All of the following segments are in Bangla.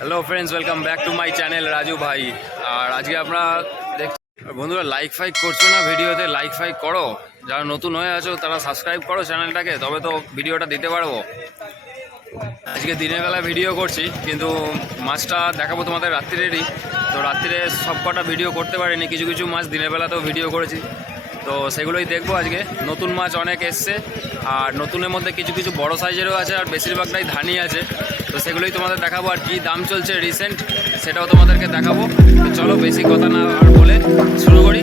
Hello friends welcome back to my channel Raju ভাই আর আজকে আমরা দেখ বন্ধুরা লাইক ফাইক করছ না ভিডিওতে লাইক ফাইক করো। যারা নতুন হয়ে আছো, তারা সাবস্ক্রাইব করো চ্যানেলটাকে তবে তো ভিডিওটা দিতে পারব। আজকে দিনের বেলা ভিডিও করছি, কিন্তু মাছটা দেখাবো তোমাদের রাত্রিরেরই। তো রাত্রিরে সব কটা ভিডিও করতে পারিনি, কিছু কিছু মাছ দিনের বেলাতেও ভিডিও করেছি। তো সেগুলোই দেখব আজকে। নতুন মাছ অনেক এসছে, আর নতুনের মধ্যে কিছু কিছু বড় সাইজেরও আছে, আর বেশিরভাগটাই ধানই আছে। তো সেগুলোই তোমাদের দেখাবো আর কি দাম চলছে রিসেন্ট সেটাও তোমাদেরকে দেখাবো। চলো বেশি কথা না আর বলে শুরু করি।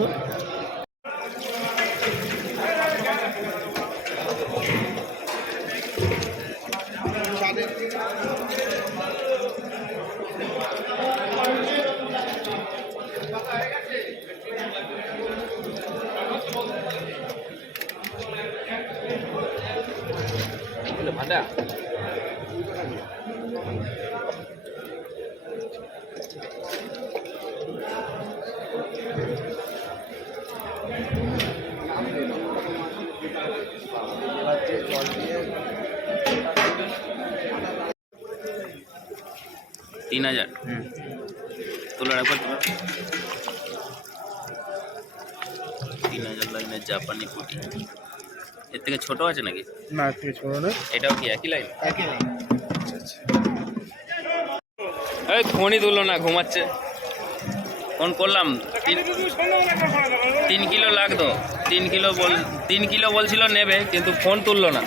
বছর তিন হাজার? তোলার একবার তিন হাজার লাইনের জাপানি পুটি এর থেকে ছোট আছে নাকি? না তুই ছোড়ো না। এটাও কি একই লাইন? একই লাইন। এই ফোনই তুললো না ঘুমাচ্ছে। ফোন করলাম, তিন কিলো লাগতো। তিন কিলো বল তিন কিলো বলছিল নেবে, কিন্তু ফোন তুললো না।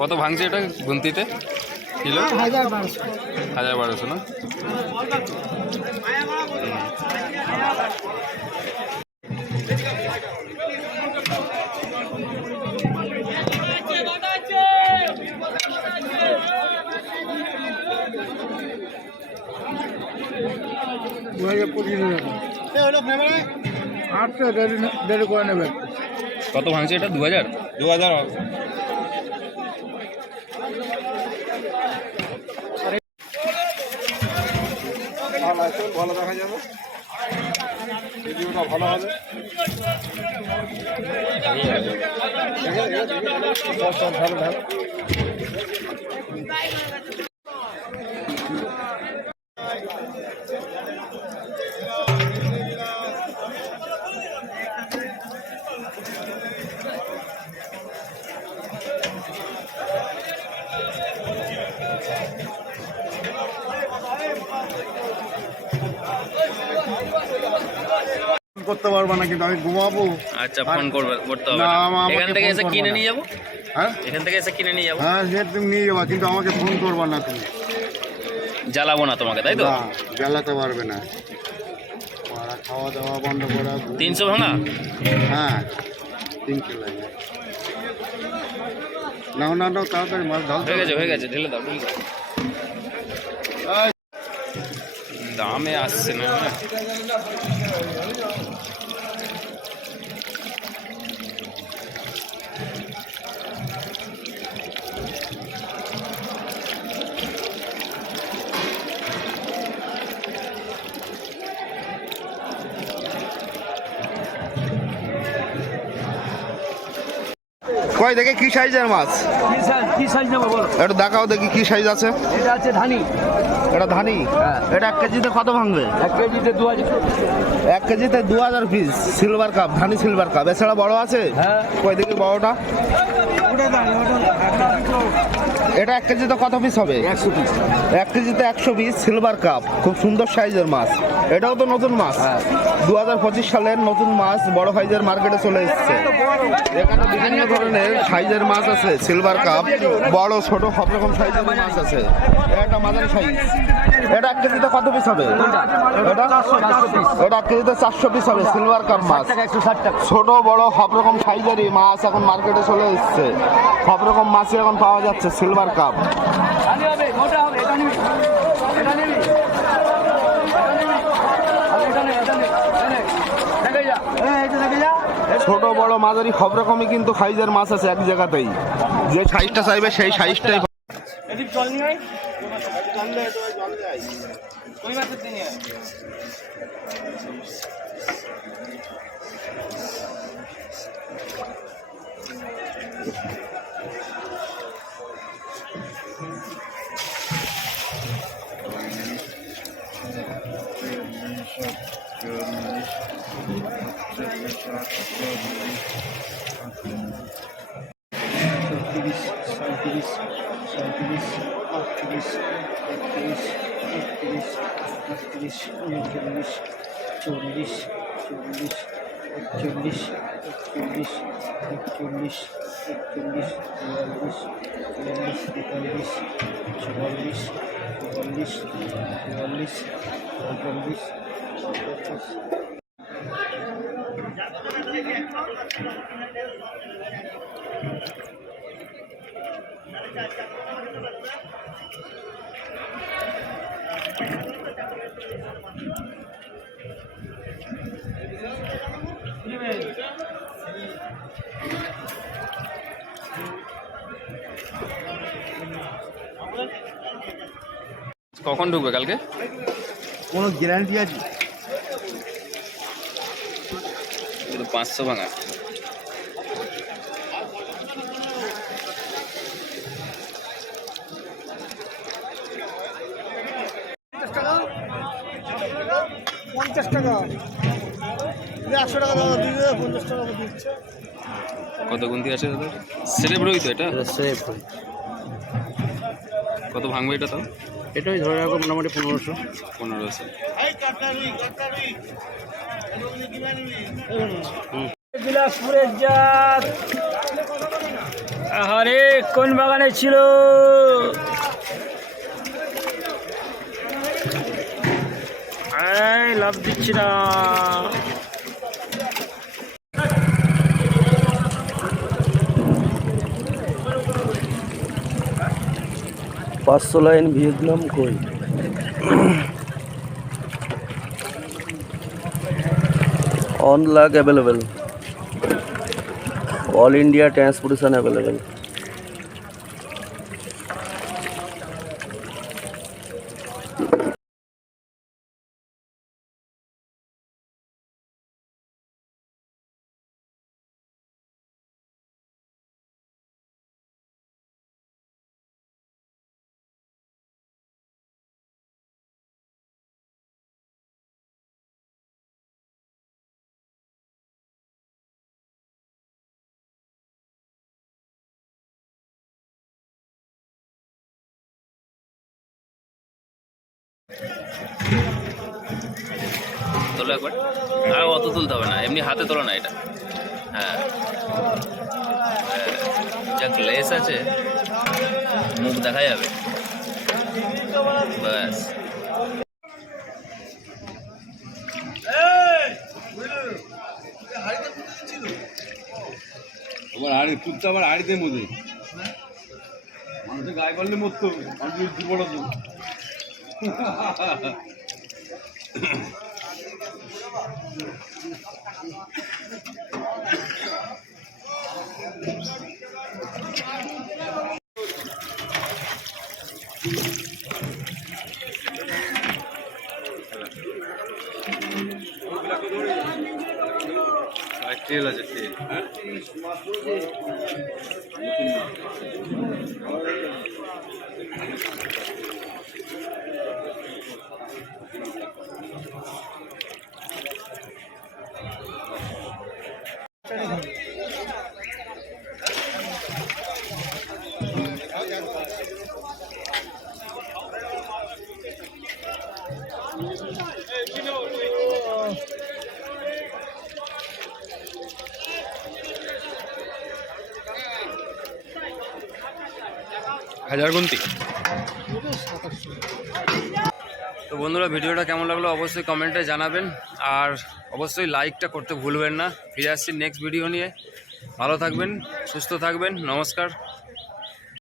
কত ভাঙছে এটা গুনতিতে? কিলো? হাজার বারোশো না? দু হাজার পঁচিশ আটশো দেড় দেড় করে নেবে। কত ভাঙছে এটা? দু হাজার দু হাজার ভালো দেখা যাবে। ভিডিওটা ভালো হবে। ভালো ভালো। করতে পারব না কিন্তু আমি ঘুমাবো। আচ্ছা ফোন করবে করতে হবে না। এখান থেকে এসে কিনে নিয়ে যাব? হ্যাঁ? এখান থেকে এসে কিনে নিয়ে যাব? হ্যাঁ সে তুমি নিয়ে যাবা কিন্তু আমাকে ফোন করবা না তুমি। জ্বালাবো না তোমাকে তাই তো? জ্বালাতে পারবে না। খাওয়া দাওয়া বন্ধ করা তিনশো ভাঙা? হ্যাঁ তিন কিলো লাগবে না না না তাড়াতাড়ি মাছ ঢাল। হয়ে গেছে হয়ে গেছে ঢেলে দাও ঢেলে দাও। দামে আসছে না কই দেখে কি সাইজের মাছ? কি সাইজ কি সাইজ নেব বলো? একটু দেখাও দেখি কি সাইজ আছে। এটা আছে ধানি। এটা ধানি? হ্যাঁ। এটা এক কেজিতে কত ভাঙবে? এক কেজিতে দু হাজার। এক কেজিতে দু হাজার পিস সিলভার কাপ ধানি সিলভার কাপ এছাড়া বড় আছে? হ্যাঁ। কই বড়টা? এটা এক কেজিতে কত পিস হবে? একশো পিস এক কেজিতে একশো পিস সিলভার কাপ খুব সুন্দর সাইজের মাছ। এটাও তো নতুন মাছ। হ্যাঁ। দু হাজার পঁচিশ সালের নতুন মাছ বড় সাইজের মার্কেটে চলে এসছে। এখানে বিভিন্ন ধরনের সাইজের মাছ আছে সিলভার কাপ বড় ছোট সব রকম সাইজের মাছ আছে। এটা মাঝারি সাইজ এটা এক কেজিতে কত পিস হবে? এটা? এটা এক কেজিতে চারশো পিস হবে সিলভার কাপ মাছ। ছোট বড় সব রকম সাইজেরই মাছ এখন মার্কেটে চলে এসছে। সব রকম মাছই এখন পাওয়া যাচ্ছে সিলভার কাপ ধানি হবে মোটা হবে এটা নিবি। এটা নিবি। এটা নিবি আর এটা নে এটা নে এটা নে দেখে যা। এই এটা দেখে যা। ছোট বড় মাঝারি সব রকমই কিন্তু সাইজের মাছ আছে এক জায়গাতেই। যে সাইজটা চাইবে সেই সাইজটাই এদিক জল নিয়ে আয়। ওই মাছের দিনে আয় ছত্রিশ একত্রিশ একত্রিশ আটত্রিশ উনচল্লিশ চল্লিশ চল্লিশ একচল্লিশ একচল্লিশ একচল্লিশ একচল্লিশ বিয়াল্লিশ বিয়াল্লিশ তেতাল্লিশ চুয়াল্লিশ চুয়াল্লিশ চুয়াল্লিশ পঁয়তাল্লিশ পঁয়তাল্লিশ কখন ঢুকবে কালকে? কোনো গ্যারান্টি আছে? পাঁচশো ভাঙা। পঞ্চাশ টাকা। একশো টাকা দাদা দিয়ে পঞ্চাশ টাকা দিচ্ছে। কত গুনতি আছে দাদা? সেরেব রই তো এটা? কত ভাঙবে এটা তো এটাই ধরে রাখো মোটামুটি পনেরোশো। পনেরোশো। বিলাসপুরের জাত। আহারে কোন বাগানে ছিল? এই লাভ দিচ্ছি না। পাঁচশো লাইন ভিয়েতনাম কই? অন লাগ available all India transportation available তোলো একবার। আর অত তুলতে হবে না এমনি হাতে তোলো না এটা। হ্যাঁ। হ্যাঁ। যা লেস আছে। মুখ দেখা যাবে। ব্যাস। আবার আড়ি তুলতে আবার আড়িতে মধ্যে মানুষের গায়ে করলে মরতো মানুষ জীবন তেল আছে তেল হাজার গুনতি। তো বন্ধুরা, ভিডিওটা কেমন লাগল অবশ্যই কমেন্টে জানাবেন। আর অবশ্যই লাইকটা করতে ভুলবেন না। ফিরে আসছি নেক্সট ভিডিও নিয়ে। ভালো থাকবেন, সুস্থ থাকবেন। নমস্কার।